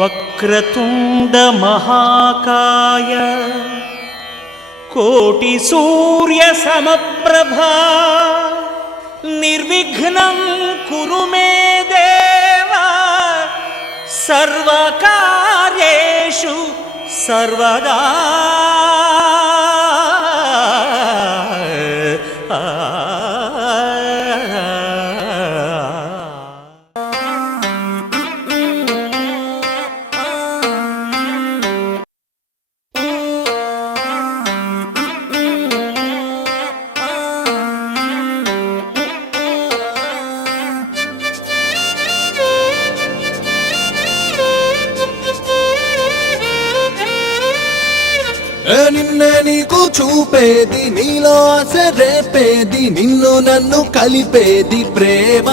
వక్రతుండ మహాకాయ కోటి సూర్య సమప్రభా నిర్విఘ్నం కురు మే దేవా సర్వకార్యేషు సర్వదా నిన్నే నీకు చూపేది నీలో ఆశ రేపేది నిన్ను నన్ను కలిపేది ప్రేమ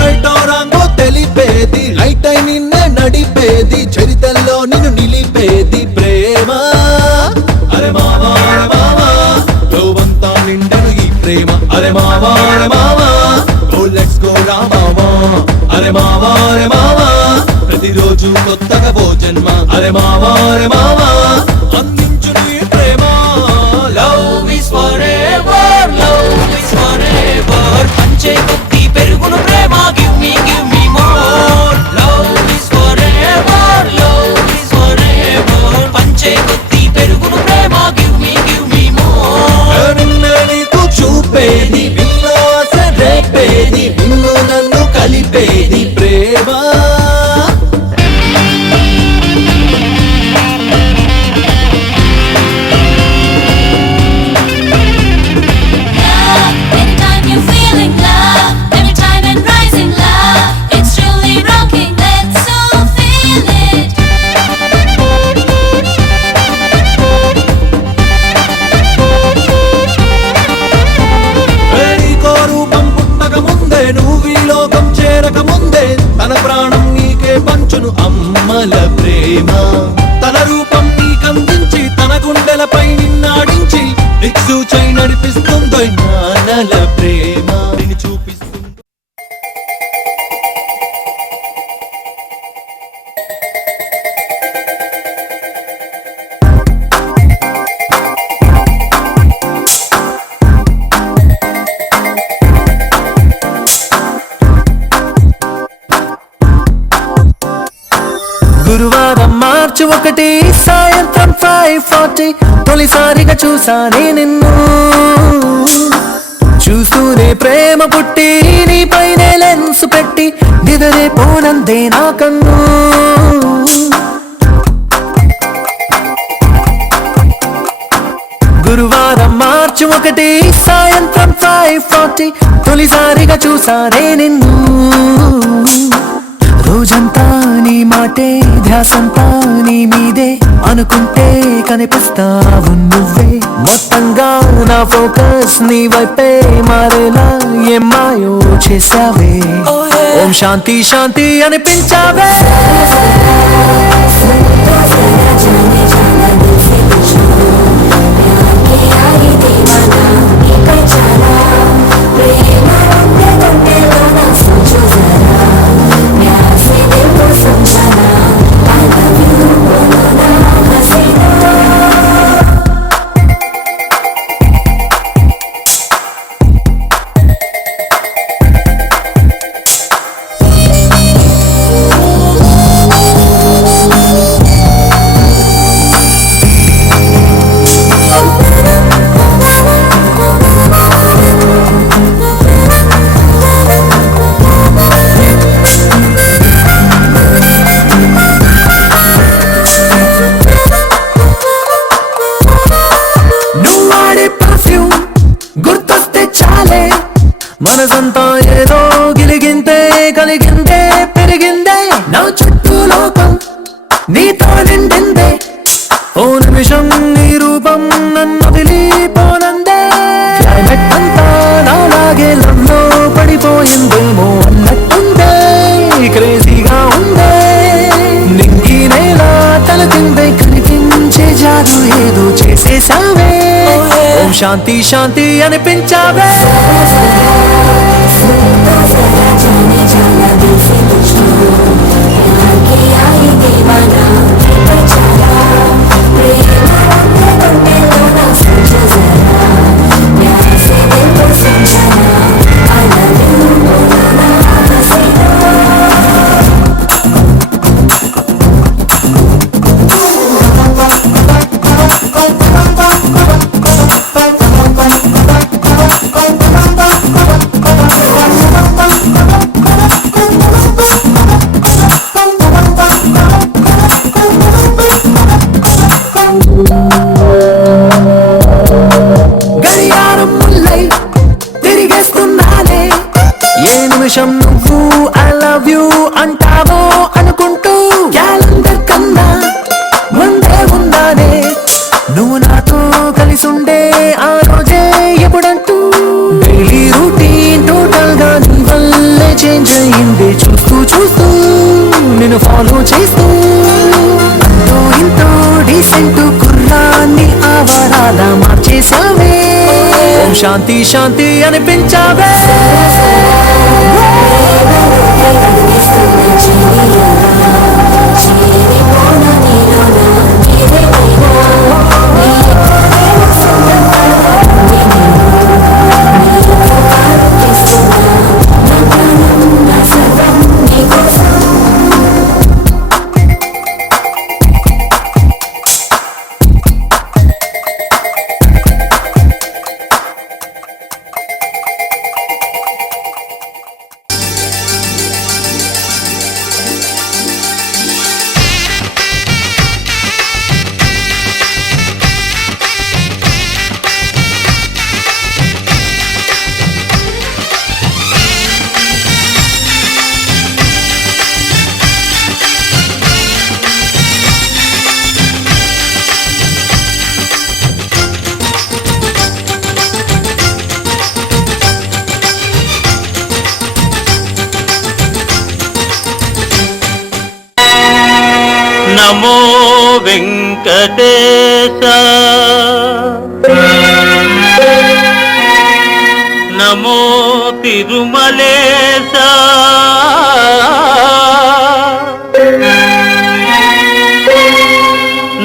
రైటో రాంగో తెలిపేది లైట్ అయి నిన్నే నడిపేది చరితల్లో నిన్ను నిలిపేది ప్రేమ అరే మావా లోవంతా నిండను ఈ ప్రేమ అరే మావా లెట్స్ గో రా మావా అరే మావా ప్రతిరోజు కొత్తగా ఓ జన్మ అరే మావా అందించు నీ ప్రేమ లవ్ ఇస్ ఫరెవర్ పంచే కొద్ది పెరుగును ప్రేమ give me more love is forever పంచే కొద్ది పెరుగును ప్రేమ గివ్ మీ మోర్ నిన్నే నీకు చూపేది రేపేది నిన్ను నన్ను కలిపేది ప్రేమ తన ప్రాణం నీకే పంచును అమ్మల ప్రేమ తన రూపం నీకందించి తన గుండెలపై నిన్నాడించి దిక్సూచై నడిపిస్తుందో నాన్నల ప్రేమ నిన్ను చూపిస్తుంది గురువారం మార్చి 1 సాయంత్రం 5:40 తొలిసారిగా చూసానే నిన్ను చూస్తూనే ప్రేమ పుట్టి నీపైనే లెన్స్ పెట్టి నిదరే పోనందే నా కన్ను గురువారం మార్చి 1 సాయంత్రం 5:40 తొలిసారిగా చూసానే నిన్ను రోజంతా నీ మాటే ధ్యాసంతా నీ మీదే అనుకుంటే కనిపిస్తావు నువ్వే మొత్తంగా నా ఫోకస్ నీ వైపే మారేలా ఏం మాయో చేసావే ఓం శాంతి శాంతి అనిపించావే మనసంతా ఏదో గిలిగింతే కలిగిందే పెరిగిందే నా చుట్టూ లోకం నీతో నిండిందే ఓ నిమిషం నీ రూపం నన్ను వదిలిపోనందే క్లైమేట్ అంతా నాలాగే లవ్లో పడిపోయిందేమో అన్నట్టుందే క్రేజీగా ఉందే నింగి నేల తల కిందే కనిపించే జాదు ఏదో చేసేసావే ఓ ఓం శాంతి శాంతి అనిపించావే నిమిషం నువ్వు ఐ లవ్ యూ అంటావో అనుకుంటూ క్యాలెండర్ కన్నా ముందే ఉన్నానే నువ్వు నాతో కలిసి ఉండే ఆ రోజే ఎప్పుడంటూ డైలీ రూటీన్ టోటల్ గా నీ వల్లే చేంజ్ అయింది చూస్తూ చూస్తూ నేను ఫాలో చేస్తూ అంతో ఇంతో డీసెంట్ కుర్రాన్ని ఆవరాల మార్చేసావే ఓం శాంతి శాంతి అనిపించావే నమో వెంకటేశ నమో తిరుమలేశ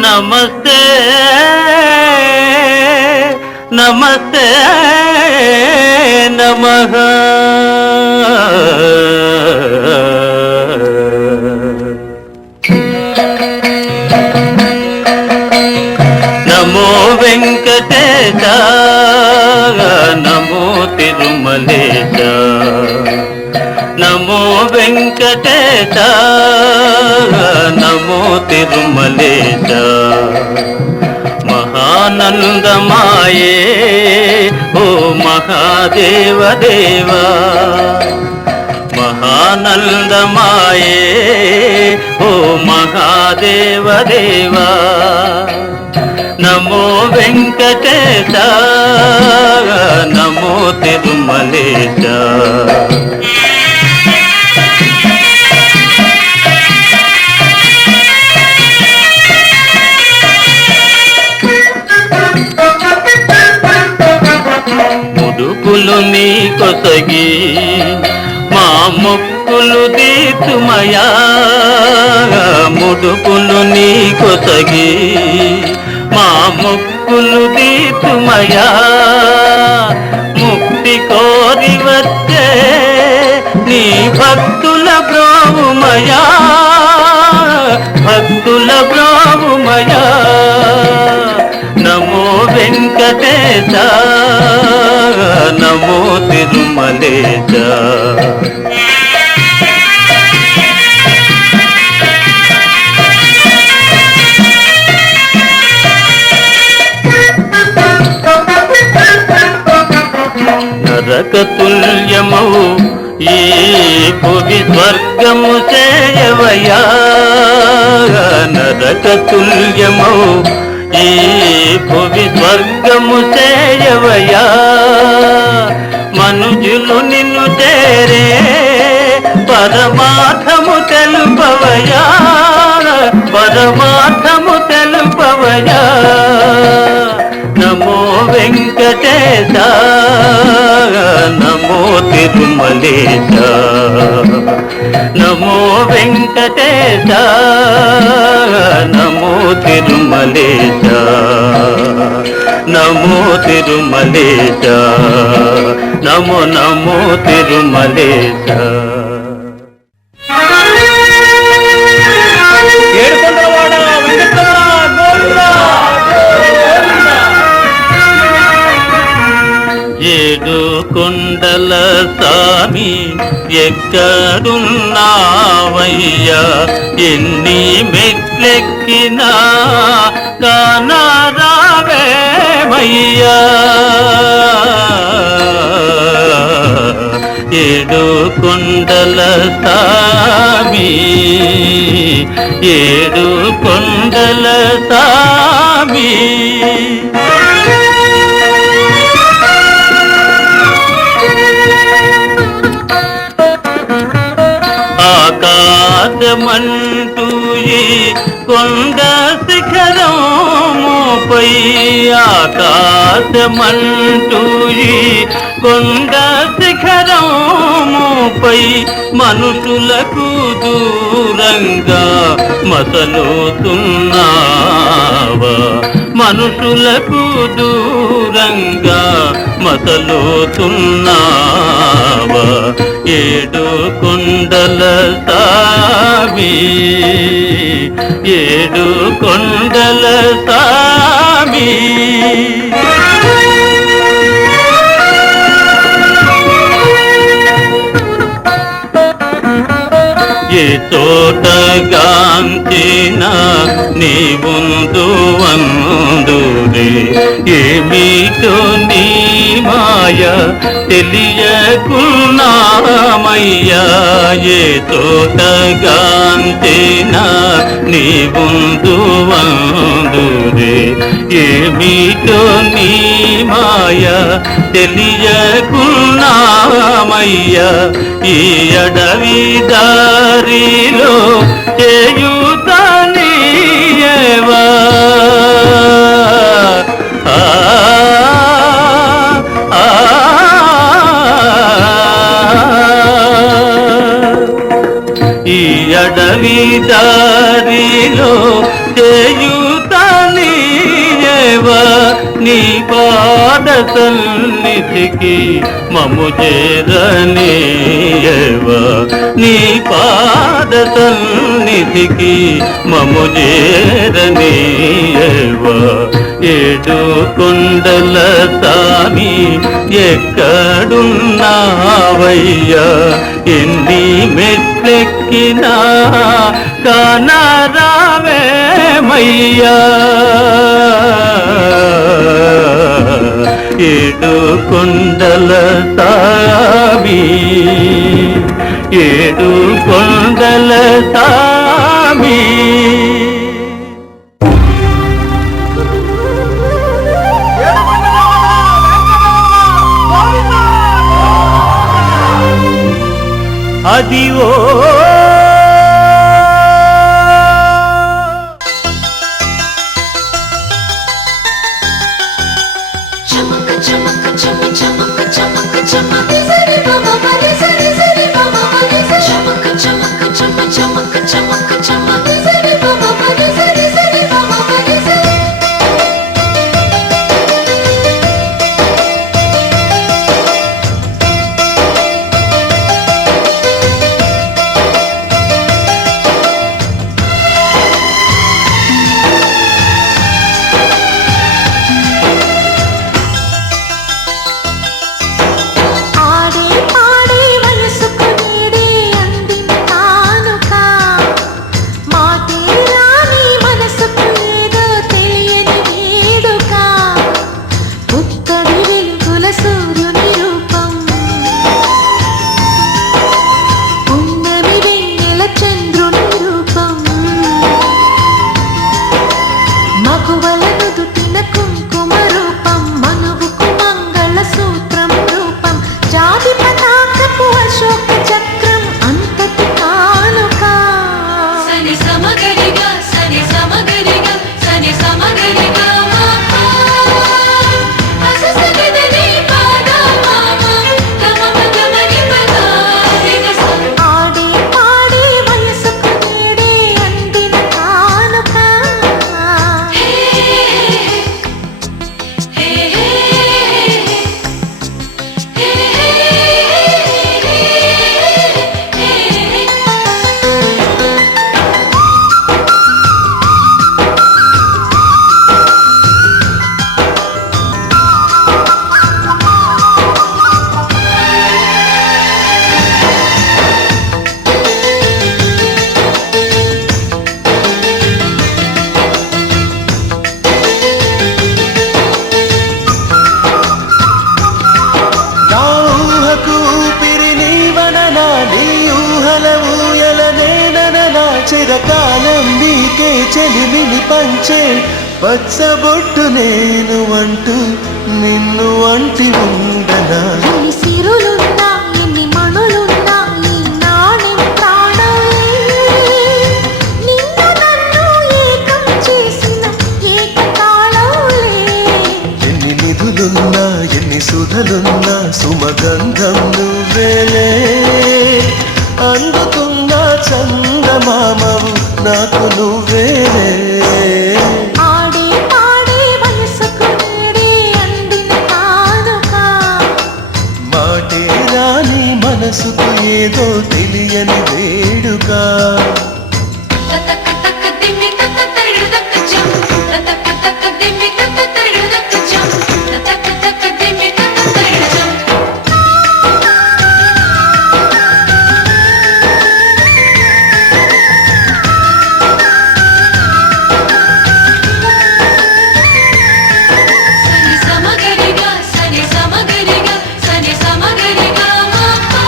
నమస్తే నమస్తే నమః నమో వెంకటేశ నమో తిరుమలేశ నమో వెంకటేశ నమో తిరుమలేశ మహానందమాయే ఓ మహాదేవ దేవా మహానందమాయే ఓ మహాదేవ దేవా నమో వెంకటేశ నమో తిరుమలేశ ముడుపులు నీ కొసగి మా మొక్కులు తీర్చుమయా ముడుపులు నీ కొసగి మా మొక్కులు తీర్చుమయా ముక్తి కోరి వచ్చే నీ భక్తుల బ్రోవుమయా భక్తుల బ్రోవుమయా నమో వెంకటేశ నమో తిరుమలేశ నరకతుల్యమౌ ఈ భువి స్వర్గము చేయవయా నరకతుల్యమౌ ఈ భువి స్వర్గము చేయవయా మనుజులు నిన్ను చేరే పరమార్థము తెలుపవయా పరమార్థము తెలుపవయా నమో వెంకటేశ తిరుమలేశ నమో వెంకటేశ నమో తిరుమలేశ నమో తిరుమలేశ నమో నమో తిరుమలేశ ఏడుకొండలవాడ వెంకటరమణ గోవిందా ఏడు కొండల సామి ఎక్కడున్నావయ్యా ఎన్ని మెట్లెక్కినా గానరావేమయ్యా ఏడు కొండల సామి ఏడు కొండల సామి ఆకాశమంటూ ఈ కొండ శిఖరముపై ఆకాశమంటూ ఈ కొండ శిఖరముపై మనుషులకు దూరంగా మసలుతున్నావా మనుషులకు దూరంగా మసలుతున్నావా ఏడు కొండల సామి ఏడు కొండల సామి ఏ చోట గాంచిన నీ ముందు వందురే ఏమిటో నీ మాయ తెలియకున్నామయ్యా ఏ చోట గాంచిన నీ ముందు వందురే ఏమిటో నీ మాయ తెలియకున్నామయ్యా ఈ అడవి దారిలో చేయుతనీయవా ఈ అడవి దారిలో చేయుతనీయవా నీ పాద సన్నిధికి మము చేరనీయవా నీ పాద సన్నిధికి మము చేరనీయవా ఏడు కొండల సామి ఎక్కడున్నావయ్యా ఎన్ని మెట్లెక్కినా కానరావేమయ్యా ఏడు కొండల సామి ఏడు కొండల సామి అది ఓ చిరకాలం నీకే చెలిమిని పంచే పచ్చబొట్టు నేను అంటూ నిన్ను అంటి ఉండనా ఎన్ని సిరులున్నా ఎన్ని మణులున్నా ఈ నాణెం ప్రాణమే నిన్ను నన్ను ఏకం చేసిన ఏకకాలంలే ఎన్ని నిధులున్నా ఎన్ని సుధలున్నా సుమగంధం నువ్వేలే అందుతున్న చందమామవు నాకు నువ్వేలే ఆడే పాడే వయసుకు నేడే అందిన కానుక మాటే రాని మనసుకు ఏదో తెలియని వేడుక తతక తక దిమ్మి తత తరిడు దక్క జం తతక తక దిమ్మి తత తరిడు దక్క జం తతక తక దిమ్మి తత తరిడు జం సని సమగరిగా సని సమగరిగా మాపా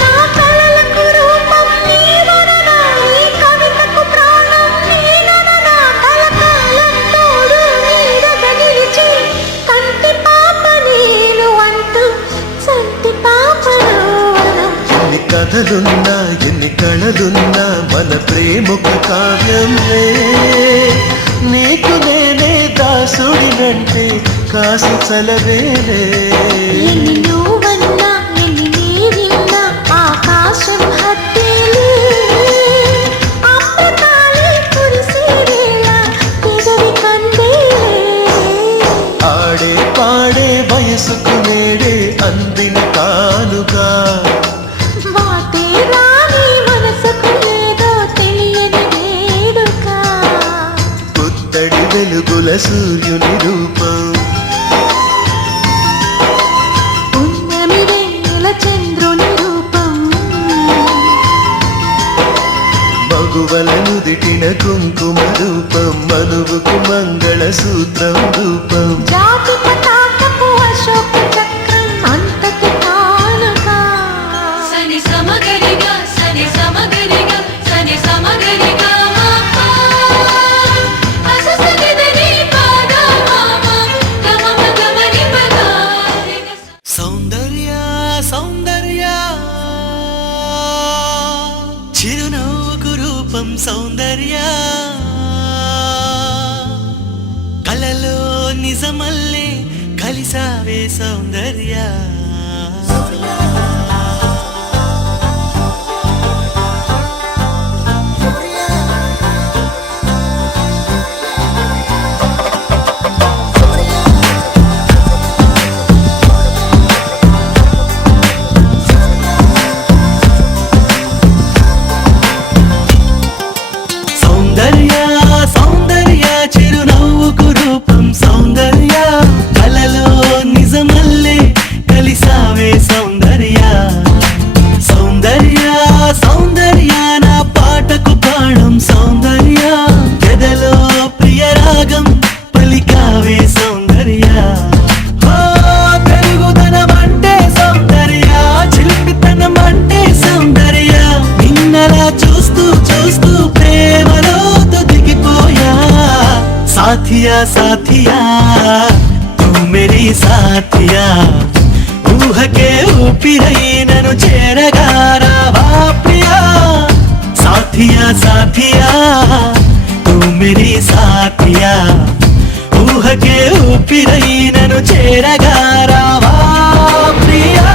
నా కలలకు రూపం నీవననా ఈ కవితకు ప్రాణం నీనననా కలకాలం తోడు నీడగా నిలిచి కంటి పాప నేను అంటూ సంటి పాపనోవనా ఎన్ని కథలున్నా ఎన్ని కళలున్నా మన ప్రేమొక కావ్యంలే నీకు నేనే దాసుడినంటే కాసి చలవేలే ఎన్ని నువ్వన్నా ఎన్ని నీవిన్నా ఆకాశం హత్తేలే అమృతాలే కురిసే వేళ పెదవి కందేలే ఆడే పాడే వయసుకు నేడే అందిన కానుగా వాటే రాని మనసుకు ఏదో తెలియని వేడుక పుత్తడి వెలుగుల సూర్యుని రూపం పున్నమి వెన్నెల చంద్రుని రూపం మగువల నుదిటిన కుంకుమ రూపం మనువుకు మంగళ సూత్రం రూపం జాతి పతాకపు అశోక చక్రం అంతటి కానుక సని సమగరిగా సని సమగరిగా సని సమగరిగా మాపా అససనిదని పాద మామ గమమ గమని పద సౌందర్య సౌందర్య చిరునవ్వుకు రూపం సౌందర్య కలలో నిజమల్లే కలిసావే సౌందర్య సౌందర్య సౌందర్య చిరునవ్వుకు రూపం సౌందర్య కలలో నిజమల్లే కలిసావే సౌందర్య సౌందర్య సౌందర్య నా పాటకు ప్రాణం సౌందర్య ఎదలో ప్రియరాగం పలికావే సౌందర్య ఓ పెరుగుదనం అంటే సౌందర్య చిలిపితనం అంటే సౌందర్య నిన్నలా చూస్తూ చూస్తూ ప్రేమలో దిగిపోయా సాథియా సాథియా తూ మేరీ సాథియా ఊహకే ఊపిరై నన్ను చేరగా రావా ప్రియా సాథియా సాథియా తూ మేరీ సాథియా ఊహకే ఊపిరై నన్ను చేరగా రావా ప్రియా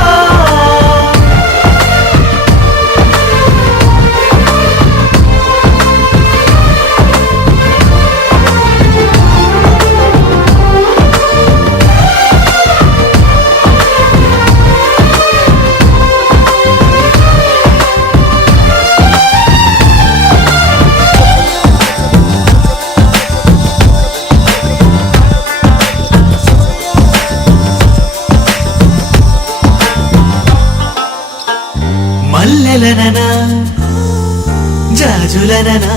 మల్లెలననా జాజులననా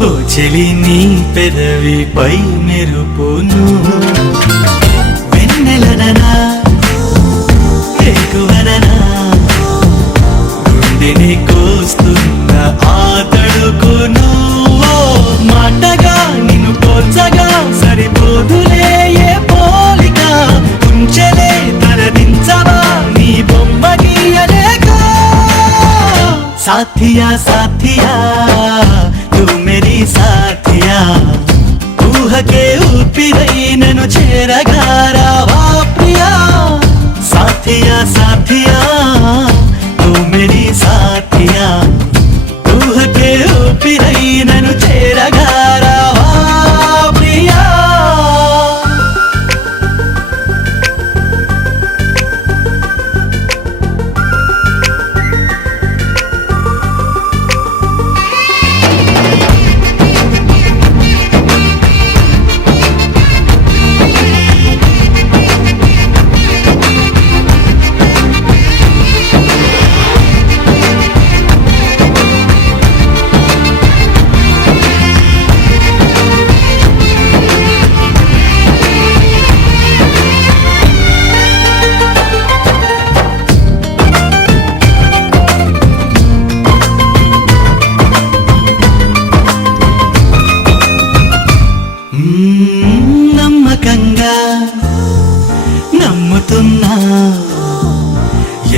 ఓ చెలి నీ పెదవిపై మెరుపును వెన్నెలననా ఎక్కువననా గుండెని కోస్తున్న ఆ साथिया साथिया तू मेरी साथिया ऊह के ऊपिरై నన్ను చేరగారావా ప్రియా साथिया साथिया तू मेरी साथिया ऊह के ऊपिरై నన్ను చేరగారావా ప్రియా నమ్మకంగా నమ్ముతున్నా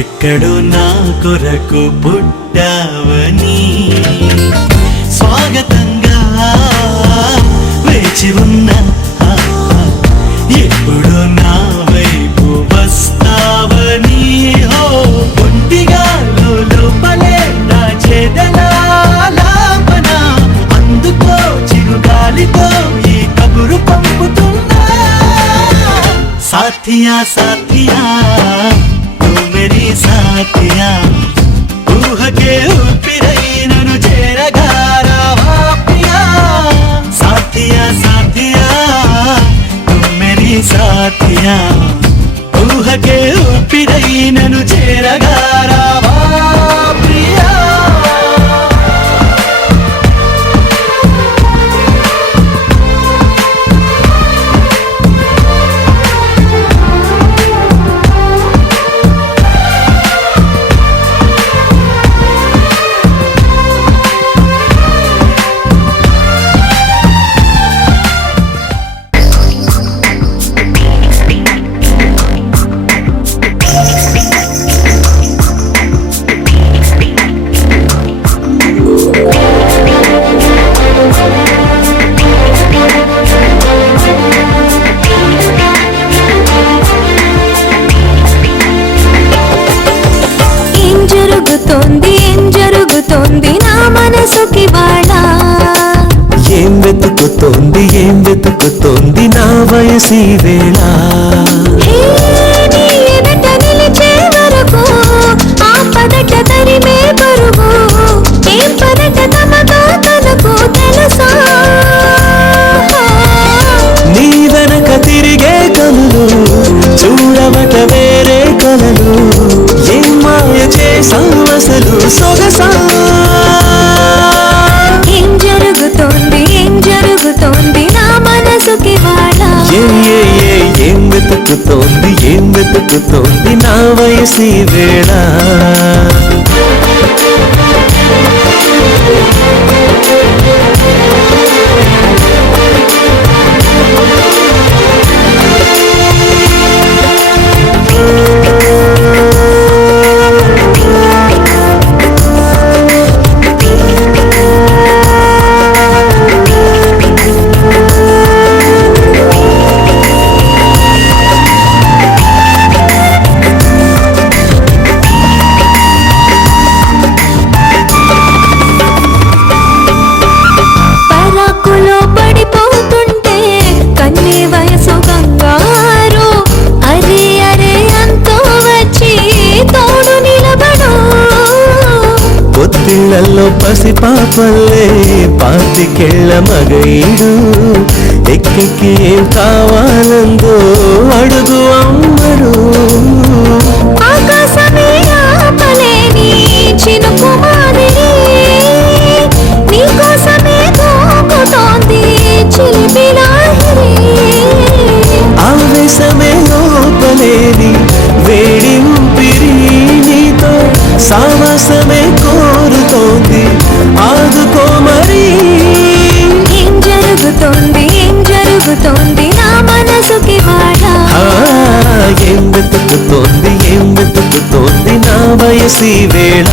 ఎక్కడో నా కొరకు పుట్టావని స్వాగతంగా వేచి ఉన్నా ఎప్పుడు నా వైపు వస్తావని హో ఒంటిగా లోపలే నా చేదలాపన అందుకో చిరుగాలితో ఈ కబురు పంపుతున్నా साथिया साथिया तू मेरी साथिया ऊह के ऊपिरై నన్ను చేరగారావా ప్రియా साथिया साथिया तू मेरी साथिया ऊह के ऊपिरై నన్ను చేరగారావా ప్రియా నా మనసుకి వాళ్ళ ఏం వెతుకుతోంది నా వయసి వేళ నిలిచే వరకు ఆ పదట తరిమే పరుగు ఏం పదట తమతో తనకు తెలుసా నీ వెనక తిరిగే కనులు చూడవట వేరే కలలు ఏం మాయ చేసావు అసలు సొగసా ఏం జరుగుతోంది నా మనసుకి వాళ్ళ ఏం వెతుకుతోంది నా వయసి వేళ పిల్లల్లో పసి పాపల్లే పాతికెళ్ళ మగైడు ఎక్కెక్కి ఏం కావాలందో అడుగు అమ్మడు ఆకాశమే ఆపలేని చినుకు మాదిరి నీకోసమే దూకుతోంది చిలిపి లాహిరి ఆవేశమే ఓపలేని వేడి ఊపిరి నీతో సావాసమే కోరుతోంది ఆదుకో మరి ఏం జరుగుతోంది నా మనసుకి వాడ ఏం వెతుకుతోంది నా వయసి వేళ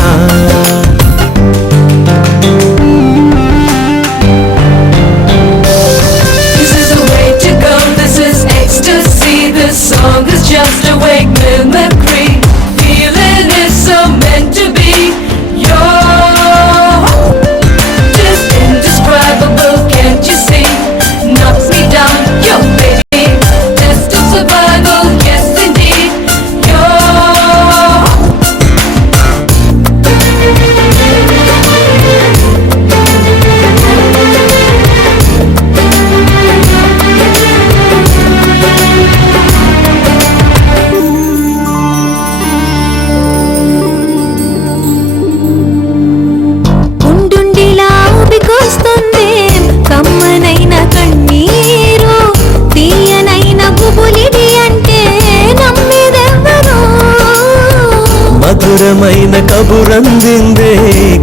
మధురమైన కబురందిందే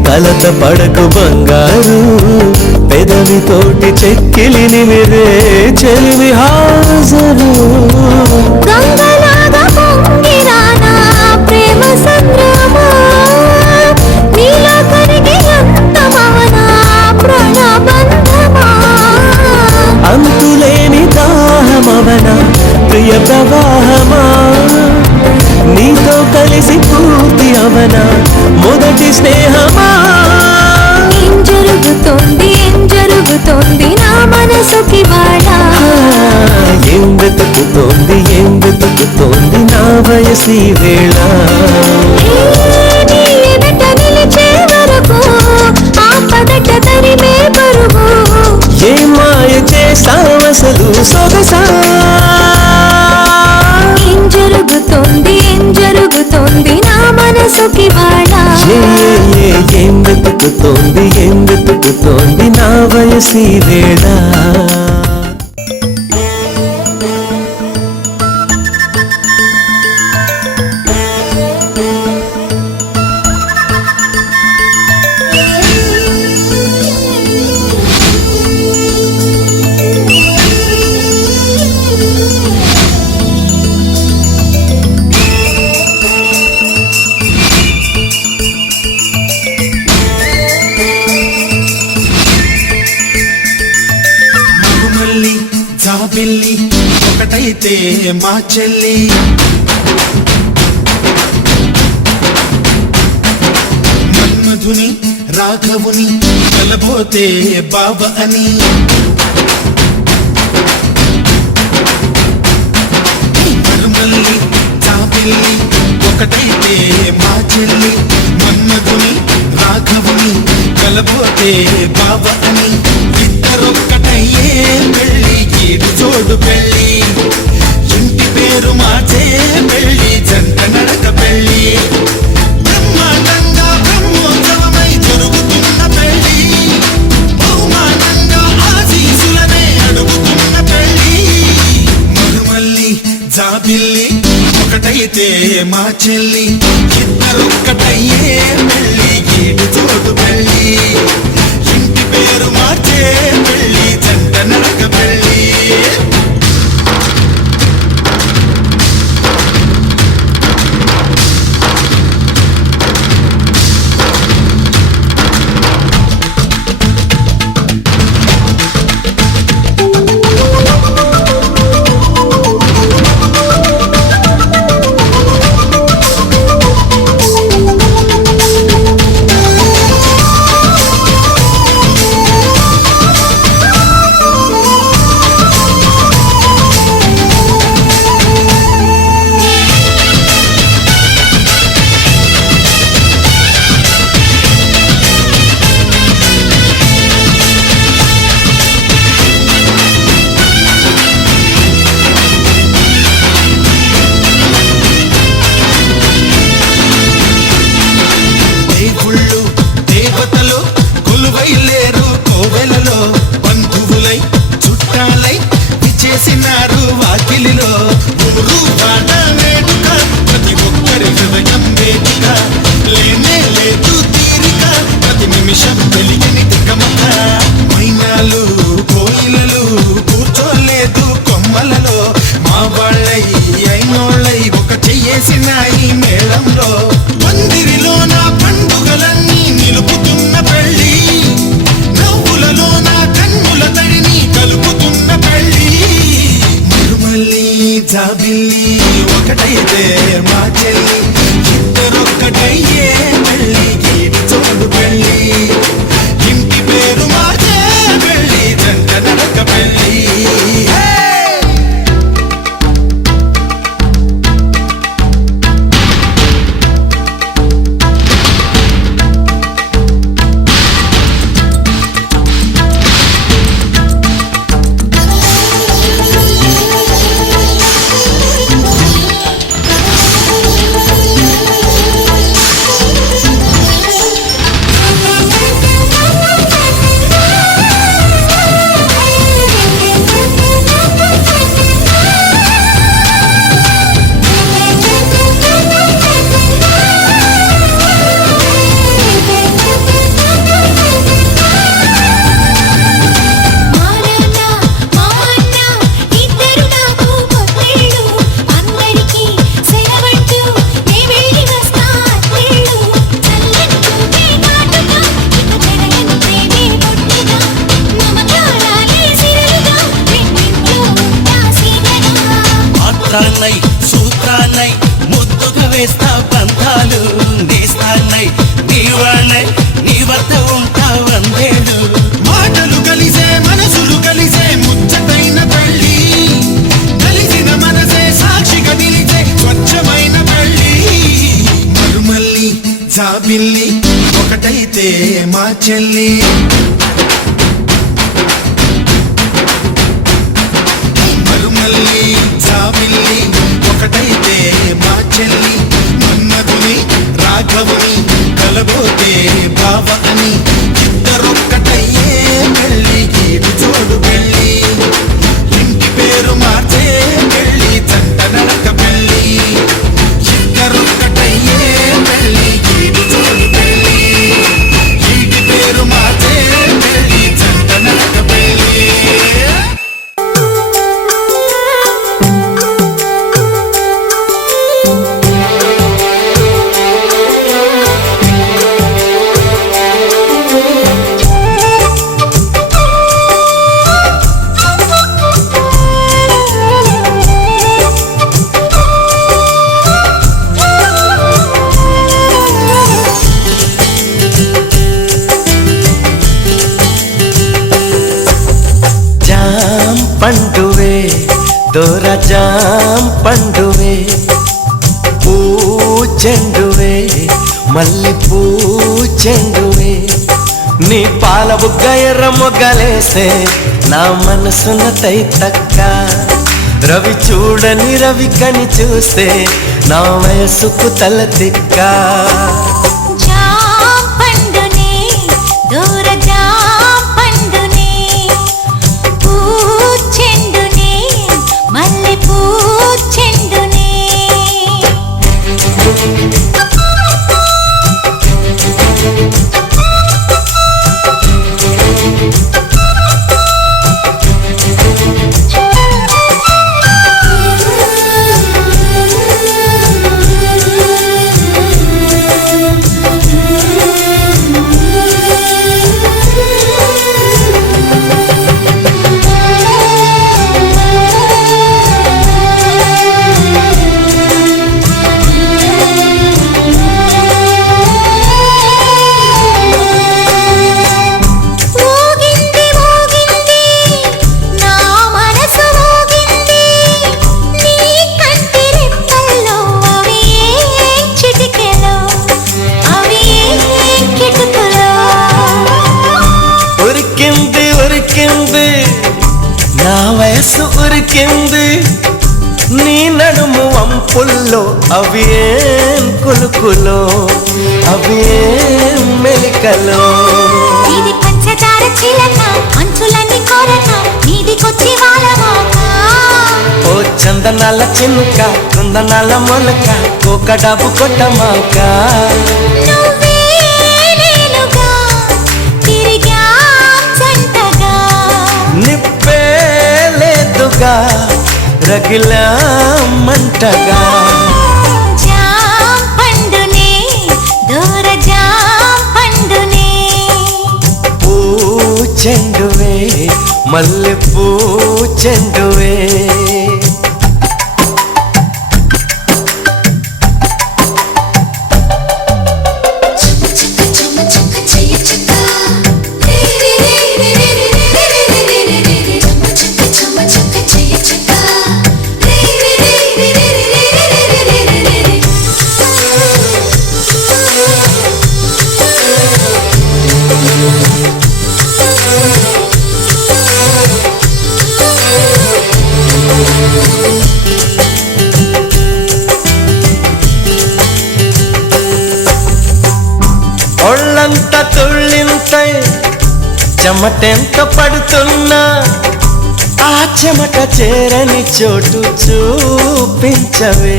కలత పడకు బంగారు పెదవితోటి చెక్కిలి నిమిరే చెలివి హాజరు గంగలాగా పొంగిరానా ప్రేమ సంద్రమా నీలో కరిగి అంతమవనా ప్రాణబంధమా అంతులేని దాహమవనా ప్రియ ప్రవాహమా నీతో కలిసి పూర్తి అవనా మొదటి స్నేహమా ఏం జరుగుతోంది నా మనసుకి వాడా ఏం వెతుకుతోంది నా వయసి వేళ నీ ఎదుట నిలిచే వరకు ఆపదట తరిమే బరువు ఏ మాయ చేసావసలు సొగసా ఏం జరుగుతోంది నా మనసుకి వాడా ఏం వెతుకుతోంది నా వయసి వేళ మగుమల్లి జాబిల్లి ఒకటైతే మా చెల్లి మన్మధుని రాఘవుని కలబోతే బాబ అని మరుమల్లి జాబిల్లి ఒకటైతే మా చెల్లి మన్మధుని రాఘవుని కలబోతే బాబ అని ఇద్దరొక్కటయ్యే పెళ్ళి ఈడు జోడు పెళ్ళి ఇంటి పేరు మార్చే పెళ్ళి జంట నడక పెళ్ళి బ్రహ్మాండంగా బ్రహ్మోత్సవమై జరుగుతున్న పెళ్ళి బహుమానంగా ఆశీసులనే అడుగుతున్న పెళ్ళి మరుమల్లి జాబిల్లి ఒకటైతే మా చెల్లి ఇద్దరొక్కటయ్యే పెళ్ళి ఈడు జోడు పెళ్ళి ఇంటి పేరు మార్చే పెళ్ళి జంట నడక పెళ్ళి దేవుళ్ళు దేవతలు కొలువైలేరు కోవెలలో బంధువులై చుట్టాలై విచేసినారు వాకిలిలో ఊరు పాట వేడుక ప్రతి ఒక్కరి హృదయం వేదిక లేనే లేదు తీరిక ప్రతి నిమిషం వెలిగని తికమక మైనాలు కోయిలలు కూర్చోలేదు కొమ్మలలో మా వాళ్ళై అయినోళ్ళై ఒక చెయ్యేసినాయి మేళంలో మందిరిలో నా పండుగలన్నీ నిలుపుతున్న పెళ్ళి నవ్వులలో నా కన్నుల తడిని కలుపుతున్న పెళ్ళి మరుమల్లి జాబిల్లి ఒకటైతే మా చెల్లి ఇద్దరొక్కటయ్యే పెళ్ళి ఈడు జోడు పెళ్ళి ఇంటి పేరు మార్చే పెళ్ళి జంట నడక పెళ్ళి మంత్రాన్నై సూత్రాన్నై ముద్దుగా వేస్తా బంధాలు నేస్తాన్నై నీ వాళ్ళై నీ వద్ద ఉంటా వందేళ్ళు మాటలు కలిసే మనసులు కలిసే ముచ్చటైన పెళ్ళి కలిసిన మనసే సాక్షిగా నిలిచే స్వచ్ఛమైన పెళ్ళి మరుమల్లి జాబిల్లి ఒకటైతే మా చెల్లి మరుమల్లి జాబిల్లి ఒకటైతే మా చెల్లి మన్మధుని రాఘవుని కలబోతే బావ అని ఇద్దరొక్కటయ్యే పెళ్ళి గీడు చోడు పెళ్ళి ఇంటి పేరు మార్చే పెళ్ళి జంట నడక పెళ్ళి ఇద్దరొక్కటయ్యే పెళ్ళి గీడు చోడు పెళ్ళి ఇంటి పేరు మార్చే పెళ్ళి జంట నడక పెళ్ళి జాం పండువే దొర జాం పండువే పూ చెండువే మల్లె పూ చెండువే నీ పాల బుగ్గ ఎర్ర మొగ్గలేస్తే నా మనసున తైతక్క రవి చూడని రవి కని చూస్తే నా వయసుకు తల తిక్క జాం పండునే దూర జాం పండునే పూ చెండునే మల్లె పూ చెండునే ఊగింది ఊగింది నా మనసు ఊగింది నీ కంటి రెప్పల్లో అవి ఏం చిటికెలో అవి ఏం కిటుకులో ఉరికింది ఉరికింది నా వయసు ఉరికింది నీ నడుము వంపుల్లో అవి ఏం కులుకులో అవి ఏం మెలికలో ఇది పంచదార చిలక అంచులన్నీ కొరక నీదికొచ్చి వాలమాక ఓ చందనాల చినుక కుందనాల మొలక ఒక డబ్బు కొట్టమాక నువ్వే నేనుగా తిరిగాం జంటగా నిప్పే లేదుగా రగిలా మంటగా జాం పండునే దూర జాం పండునే పూ చెండువే మల్లె పూ చెండువే ఒళ్ళంత తుళ్ళింతై చెమటెంత పడుతున్నా ఆ చెమట చేరని చోటు చూపించవే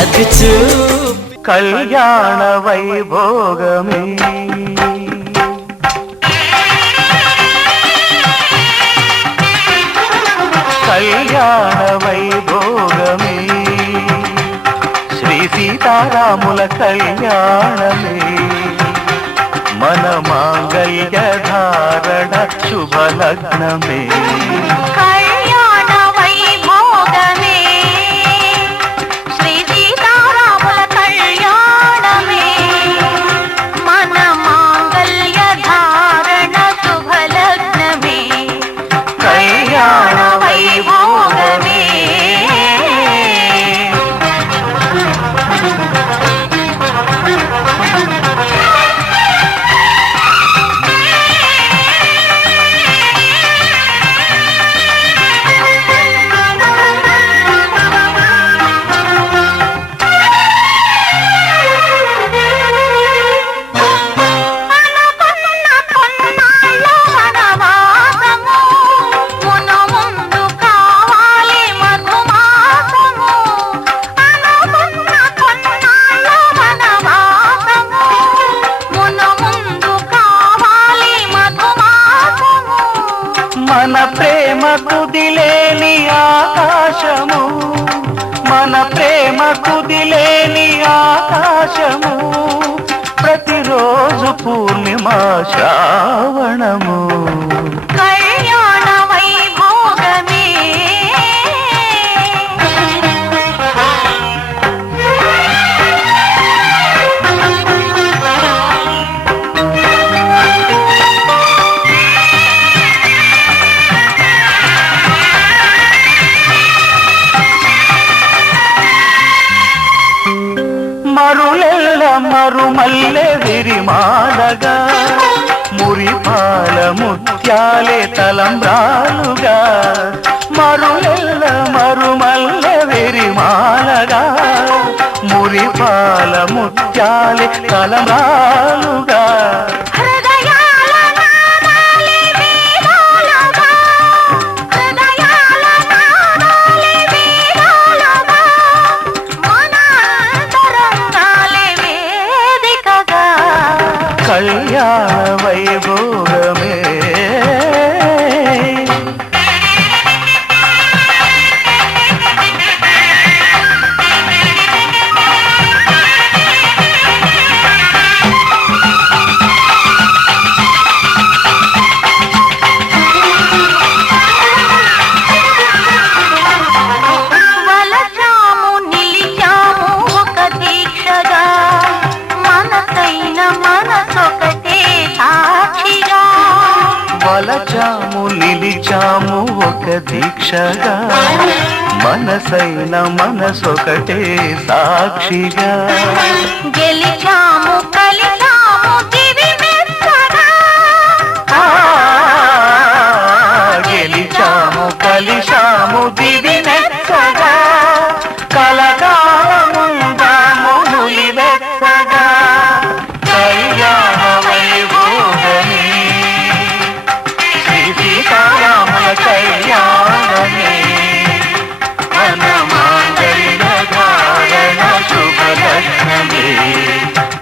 అది కళ్యాణ వైభోగమే కళ్యాణ వైభోగమే శ్రీ సీతారాముల కళ్యాణమే మన మాంగళ్య ధారణ శుభలగ్నమే కళ్యాణ వైభోగమే కళ్యాణ వైభోగమే మన ప్రేమ కుదిలేని ఆకాశము మన ప్రేమ కుదిలేని ఆకాశము ప్రతిరోజు పూర్ణిమ శ్రావణము కళ్యాణ వైభోగమే మరులెల్ల మరుమల్లె విరిమాలగా మురిపాల ముత్యాలే తలంబ్రాలుగా మరులెల్ల మరుమల్లె విరిమాలగా మురిపాల ముత్యాలే తలంబ్రాలుగా హృదయాల నాదాలే వేదాలుగా హృదయాల నాదాలే వేదాలుగా మన అంతరంగాలే వేదికగా కళ్యాణ వైభోగమే వలచాము నిలిచాము ఒక దీక్షగా మనసైన మనసొకటే సాక్షిగా వలచాము నిలిచాము ఒక దీక్షగా మనసైన మనసొకటే సాక్షిగా గెలిచాము కలిచాము దివి మెత్తగా ఆ, గెలిచాము కలిశాము దివి మెత్తగా కలకాలముందాము నులి వెచ్చగా కళ్యాణ వైభోగమే శ్రీ సీతారాముల కళ్యాణమే మన మాంగళ్య ధారణ శుభలగ్నమే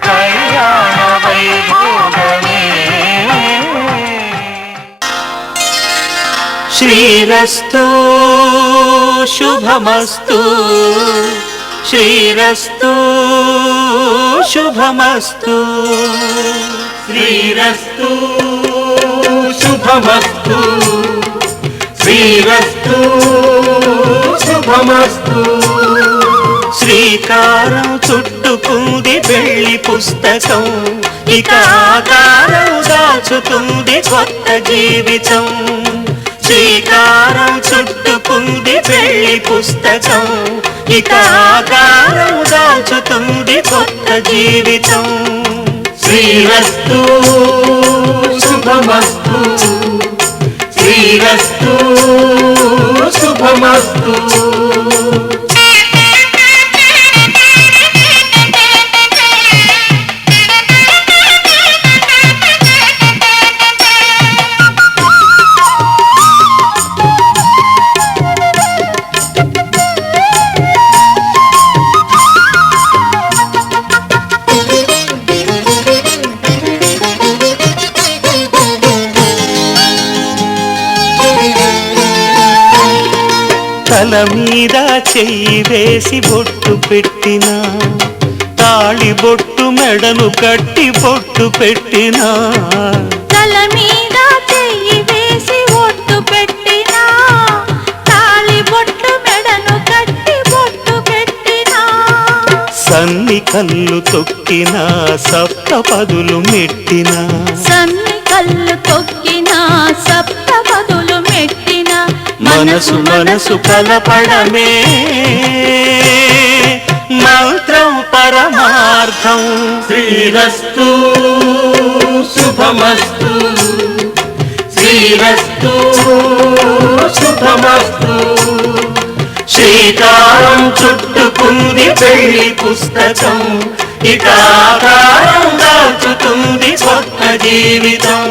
కళ్యాణ వైభోగమే శ్రీరస్తు శుభమస్తు శ్రీరస్తు శుభమస్తు శ్రీరస్తు శుభమస్తు శ్రీరస్తు శుభమస్తు శ్రీకారం చుట్టుకుంది వెళ్లి పుస్తకం ఇక ఆకారం దాచుతుంది కొత్త జీవితం శ్రీకారం చుట్టుకుంది వెళ్లి పుస్తకం ఇక ఆకారం దాచుతుంది కొత్త జీవితం శ్రీరస్తు శుభమస్తు శ్రీరస్తు శుభమస్తు తల మీద చెయ్యి వేసి బొట్టు పెట్టినా తాళి బొట్టు మెడను కట్టి బొట్టు పెట్టినా తల మీద చెయ్యి వేసి ఒట్టు పెట్టినా తాళి బొట్టు మెడను కట్టి బొట్టు పెట్టినా సన్ని కళ్ళు తొక్కినా సప్త పదులు మెట్టినా సన్ని కళ్ళు తొక్కినా సప్త పదులు మెట్టినా మనసు మనసు కలపడమే మంత్రం పరమార్థం. శ్రీరస్తు శుభమస్తు, శ్రీరస్తు శుభమస్తు. శ్రీకారం చుట్టుకుంది పెళ్లి పుస్తకం, ఇక ఆకారం దాచుతుంది కొత్త జీవితం.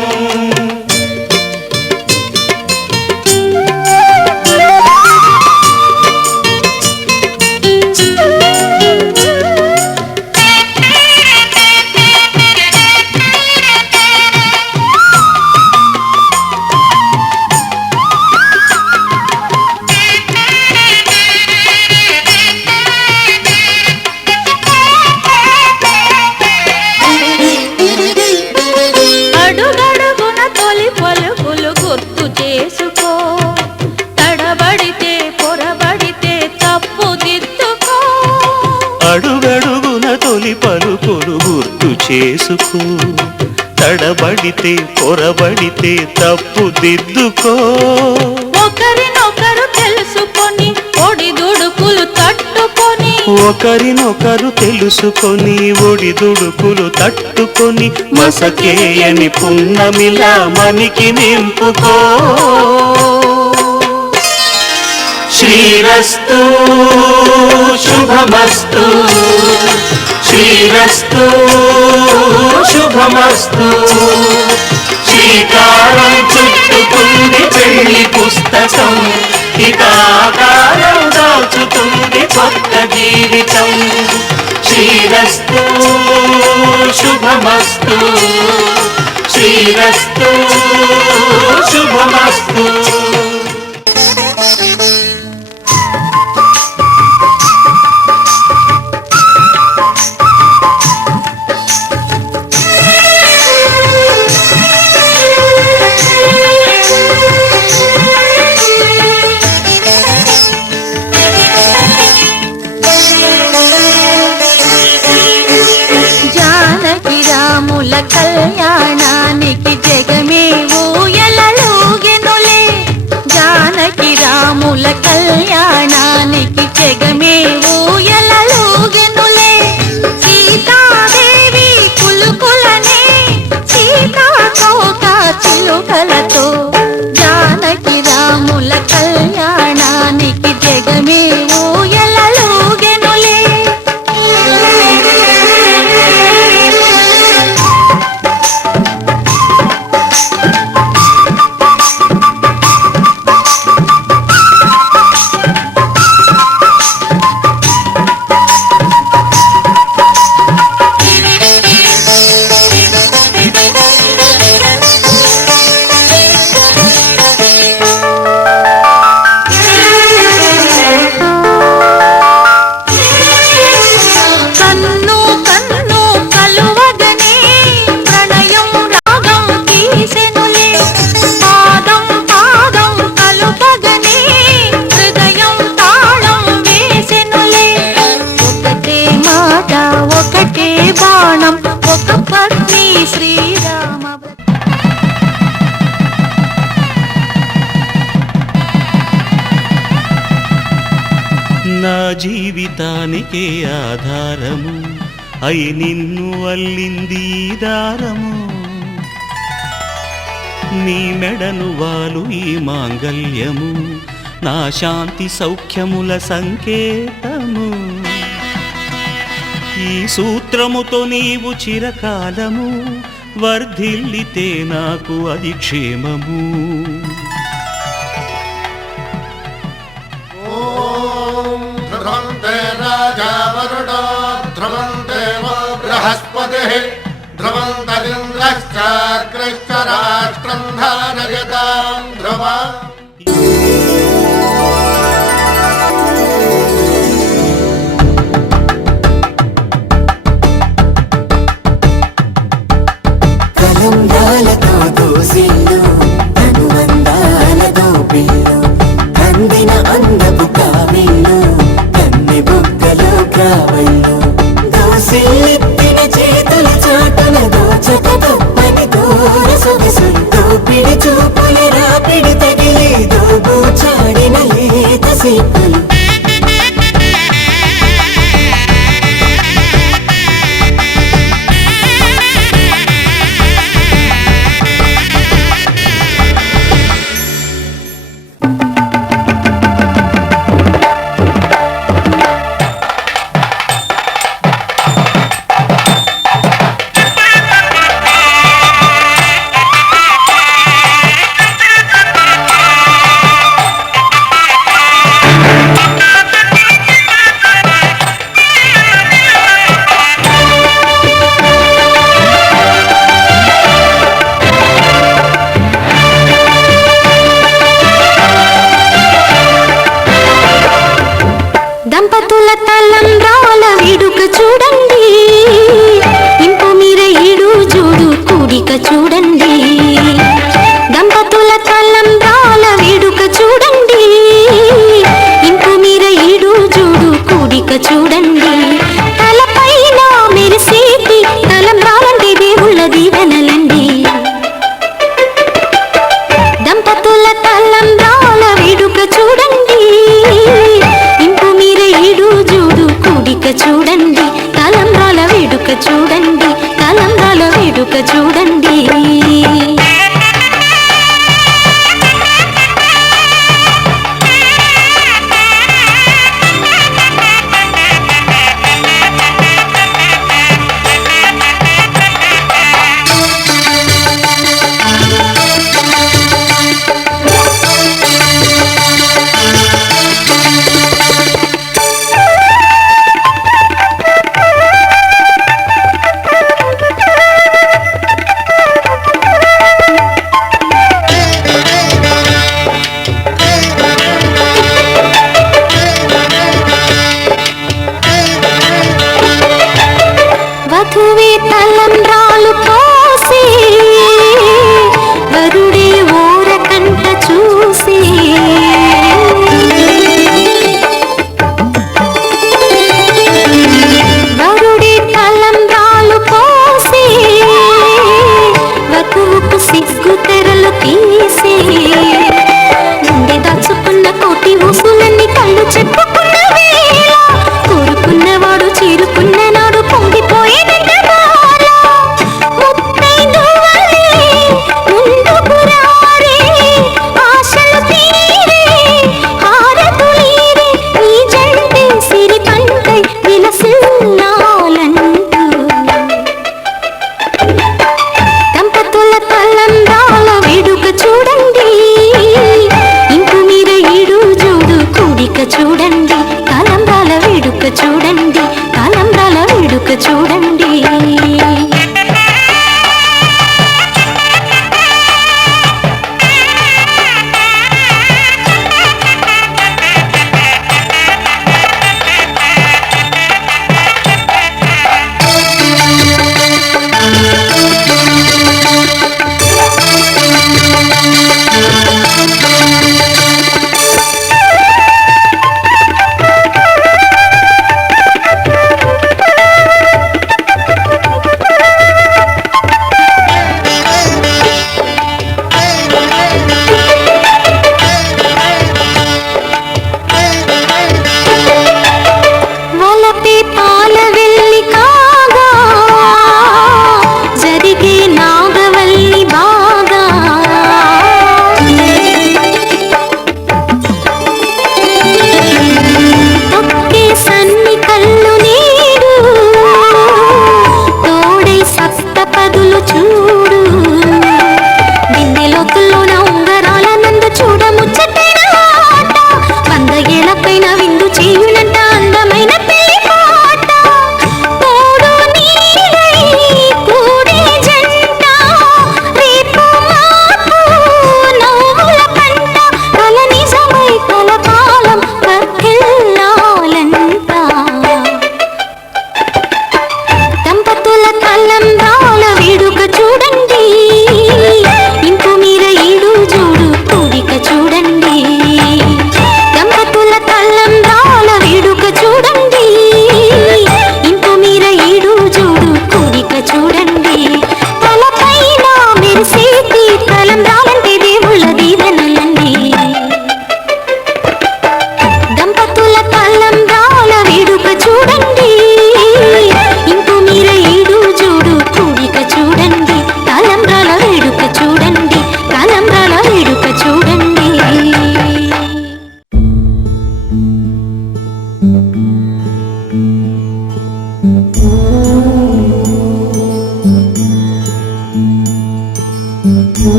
అడుగడుగున తొలి పలుకులు గుర్తు చేసుకో, తడబడితే పొరబడితే తప్పు దిద్దుకో. అడుగడుగున తొలి పలుకులు గుర్తు చేసుకో, తడబడితే పొరబడితే తప్పు దిద్దుకో. ఒకరినొకరు తెలుసుకొని ఒడిదుడుకులు తట్టుకొని, ఒకరినొకరు తెలుసుకొని ఒడిదుడుకులు తట్టుకొని మసకేయని పున్నమిలా మనికి నింపుకో. శ్రీరస్తు శుభమస్తు, శ్రీరస్తు శుభమస్తు. శ్రీకారం చుట్టుకుంది పెళ్లి పుస్తకం, ఇక ఆకారం దాచుతుంది కొత్త జీవితం. శ్రీరస్తు శుభమస్తు, శ్రీరస్తు శుభమస్తు. జానకి రాముల కళ్యాణానికి జగమే ఊయలలుగెనులే. జానకి రాముల కళ్యాణానికి జగమే ఊయలలుగెనులే. సీతాదేవి కులుకులనే సీతాకోక చిలుకలతో, జానకి రాముల కళ్యాణానికి జగమే ఊయలలుగెనులే. కన్ను కన్ను కలువగనే ప్రణయం రాగం తీసెనులే. పాదం పాదం కలుపగనే హృదయం తాళం వేసెనులే. ఒకటే మాట ఒకటే బాణం ఒక పత్ని శ్రీరామ. నా జీవితానికే ఆధారము అయి నిన్ను అల్లింది ఈ దారము. నీ మెడను వాలు ఈ మాంగల్యము, నా శాంతి సౌఖ్యముల సంకేతము. ఈ సూత్రముతో నీవు చిరకాలము వర్ధిల్లితే నాకు అది క్షేమము. ధ్రువంతే రాజా వరుడో ధ్రువంతే వో బృహస్పతిః ధ్రువంతరింద్రశ్చాగ్రశ్చ రాష్ట్రం ధారయతాం ధ్రువా. కలంగాలతో దోసిల్లు అనుబంధాలతో పిల్లు అందిన అందపు కావిల్లు కన్ని బుగ్గలు కావళ్ళు దోసిల్లెత్తిన చేతుల చాటున దోచక తప్పని దూర సొగసులు దోపిడి చూపుల రాపిడి తగిలి దోబూచాడి సేపలు దంపతుల తలంబ్రాల వేడుక చూడండి ఇంపు మీర ఈడు జోడు కూడిక చూడండి దంపతుల తలంబ్రాల వేడుక చూడండి ఇంపు మీర ఈడు జోడు కూడిక చూడండి తలపైన మెరిసేటి తలంబ్రాలంటే దేవుళ్ళ దీవెనలండి దంపతుల తలంబ్రాల వేడుక చూడండి కూడిక చూడండి తలంబ్రాల వేడుక చూడండి తలంబ్రాల వేడుక చూడండి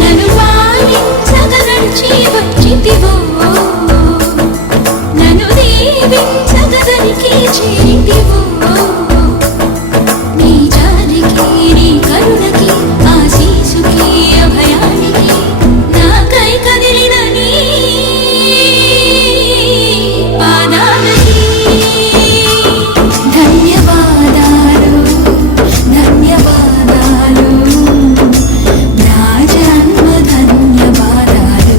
నన్ను పాలించగా నడిచి వచ్చితివో నన్ను దీవించగా దరికి చేరితివో నీ జాలికి నీ కరుణకి ఆశీసుకి అభయానికి నాకై కదిలిన నీ పాదాలకి ధన్యవాదాలు ధన్యవాదాలు నా జన్మ ధన్యవాదాలు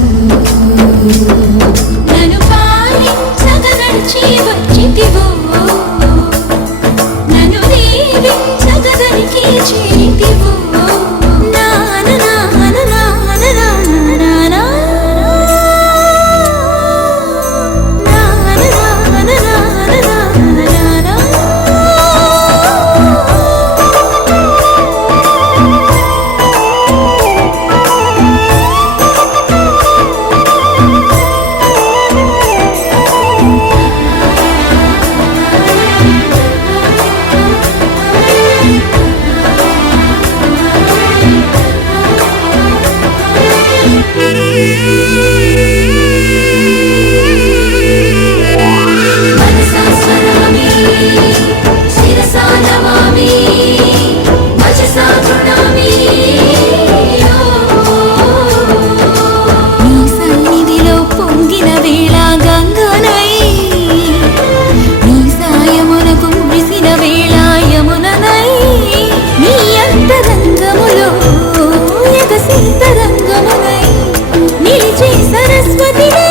నన్ను పాలించగా నడిచి వచ్చితివో నన్ను దీవించగా దరికి చేరితివో నా నా నా నా నా నా నా నా మనసా స్మరామి శిరసా నమామి వచసా ప్రణామి నీ సన్నిధిలో పొంగిన వేళ గంగనై నీ సాయమునకు మురిసిన వేళ యముననై నీ అంతరంగములో ఎగసింతరంగమునై నిలిచే సరస్వతినై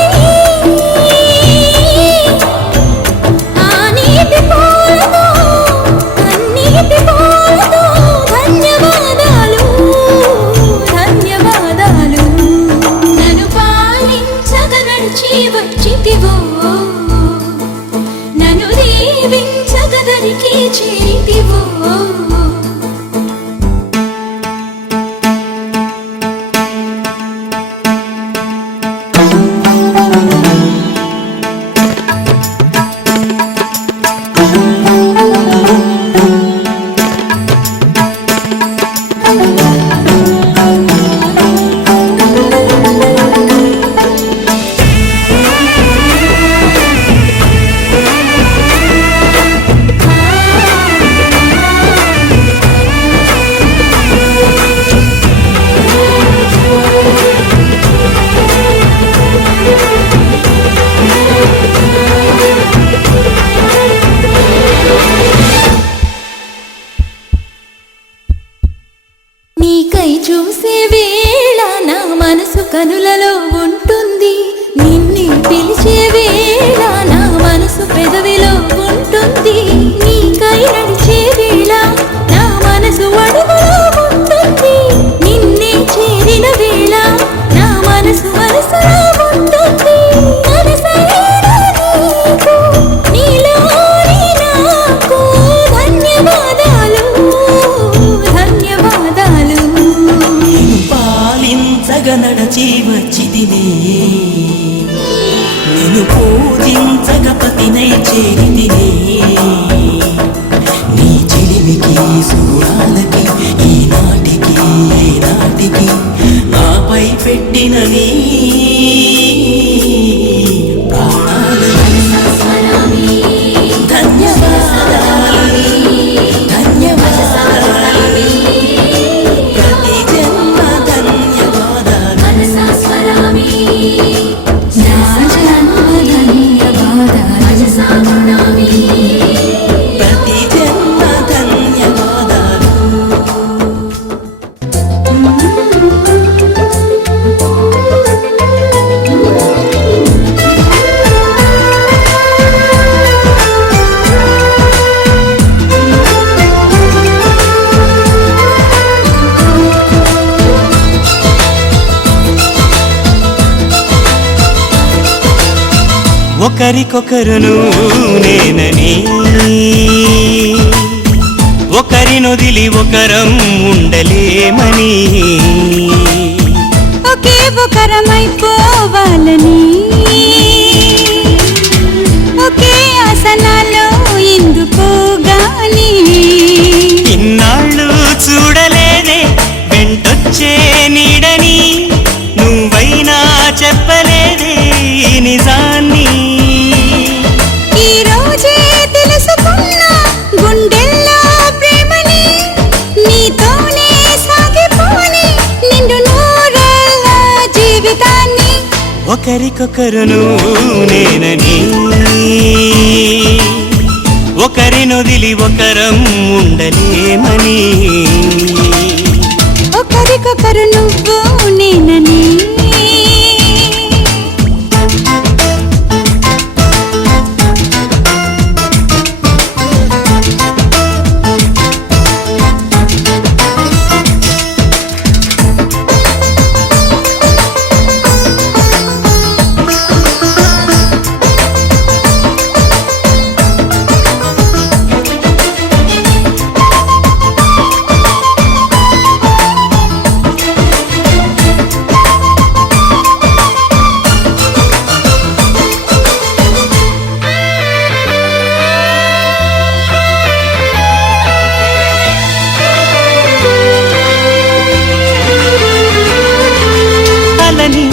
ఆ నీటి పూలతో అన్నిటి పూలతో ధన్యవాదాలు ధన్యవాదాలు నన్ను పాలించగా నడిచి వచ్చితివో నన్ను దీవించగా దరికి చేరితివో నీకై చూసే వేళ నా మనసు కనులలో ఉంటుంది నిన్నే పిలిచే వేళ నా మనసు పెదవిలో ఉంటుంది నీకై నడిచే వేళ నా మనసు అడుగులో ఉంటుంది నిన్నే చేరిన వేళ నా మనసు మనసులో ఉంటుంది మనసైన నీకు నీలోని నాకు ధన్యవాదాలు ధన్యవాదాలు పాలించగా నడచి వచ్చిదినే నేను పూజించగా పతినై చేరితినే నీ చెలిమికి సుగుణాలకి ఈనాటికి ఏనాటికి నాపై పెట్టిన నీ ప్రాణాలకి ధన్యవాదాలు ధన్యవాదాలు ప్రతి జన్మ ధన్యవాదాలు మనసా స్మరామి నా జన్మ ధన్యవాదాలు వచసా ప్రణామి ప్రతి జన్మ ధన్యవాదాలు ఒకరికొకరును నేనని ఒకరినొదిలి ఒకరం ఉండలేమని ఒకరమైపోవాలని ఒకే ఆసనాలో ఎందుకో గాని ఇన్నాళ్ళు చూడలేదే వెంటొచ్చే నీడని నువ్వైనా చెప్పలేదే ఈ నిజాన్ని ఈ రోజే తెలుసుకున్నా గుండెల్లో ప్రేమని నీతోనే సాగిపోని నిండు నూరేళ్ళ జీవితాన్ని ఒకరికొకరు నువ్వు నేనని ఒకరినొదిలి ఒకరం ఉండలేమని ఒకరికొకరు నువ్వు నేనని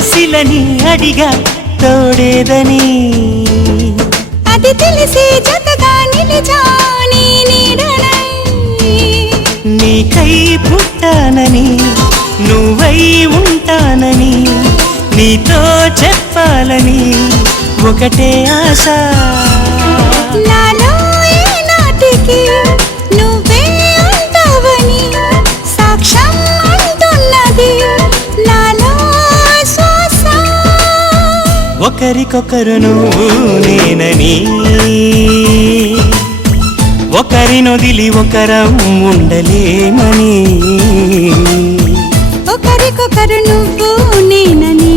శిలని అడిగా తోడేదని అది తెలిసి జతగా నిలిచాని నీడనై నీకై పుట్టానని నువ్వై ఉంటానని నీతో చెప్పాలని ఒకటే ఆశ నాలో నాటికి నువ్వే ఉంటావని సాక్ష్యం అంటున్నది నాలో శ్వాస ఒకరికొకరు నువ్వు నేనని ఒకరినొదిలి ఒకరం ఉండలేమని ఒకరికొకరు నువ్వు నేనని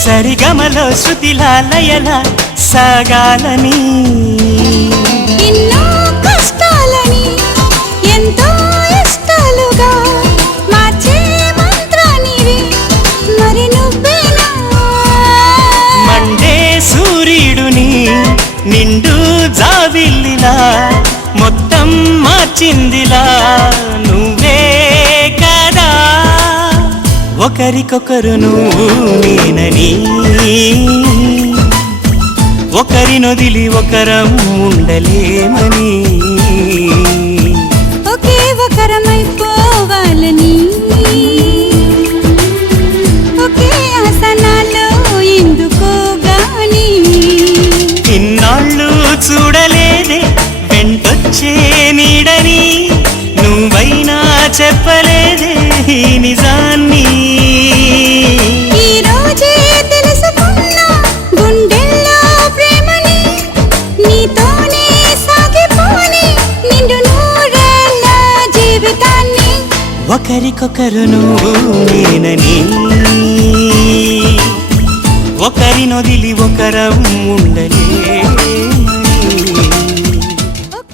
సరిగమలో శృతిలా లయలా సాగాలని ఎన్నో కష్టాలని ఎంతో ఇష్టాలుగా మార్చే మంత్రానివి మరి నువ్వేనా మండే సూర్యుడుని నిండు జావిల్లిలా మొత్తం మార్చిందిలా నువ్వే కదా ఒకరికొకరు నువ్వు నేనని ఒకరినొదిలి ఒకరం ఉండలేమని ఒకే ఒకరమైపోవాలని ఒకే ఆసనాలో ఎందుకో గాని ఇన్నాళ్ళు చూడలేదే వెంటొచ్చే నీడని నువ్వైనా చెప్పలేదే ఈ నిజాన్ని ఈ రోజే తెలుసుకున్నా గుండెల్లో ప్రేమని నీతోనే సాగిపోని నిండు నూరేళ్ళ జీవితాన్ని ఒకరికొకరు నువ్వు నేనని ఒకరినొదిలి ఒకరం ఉండలే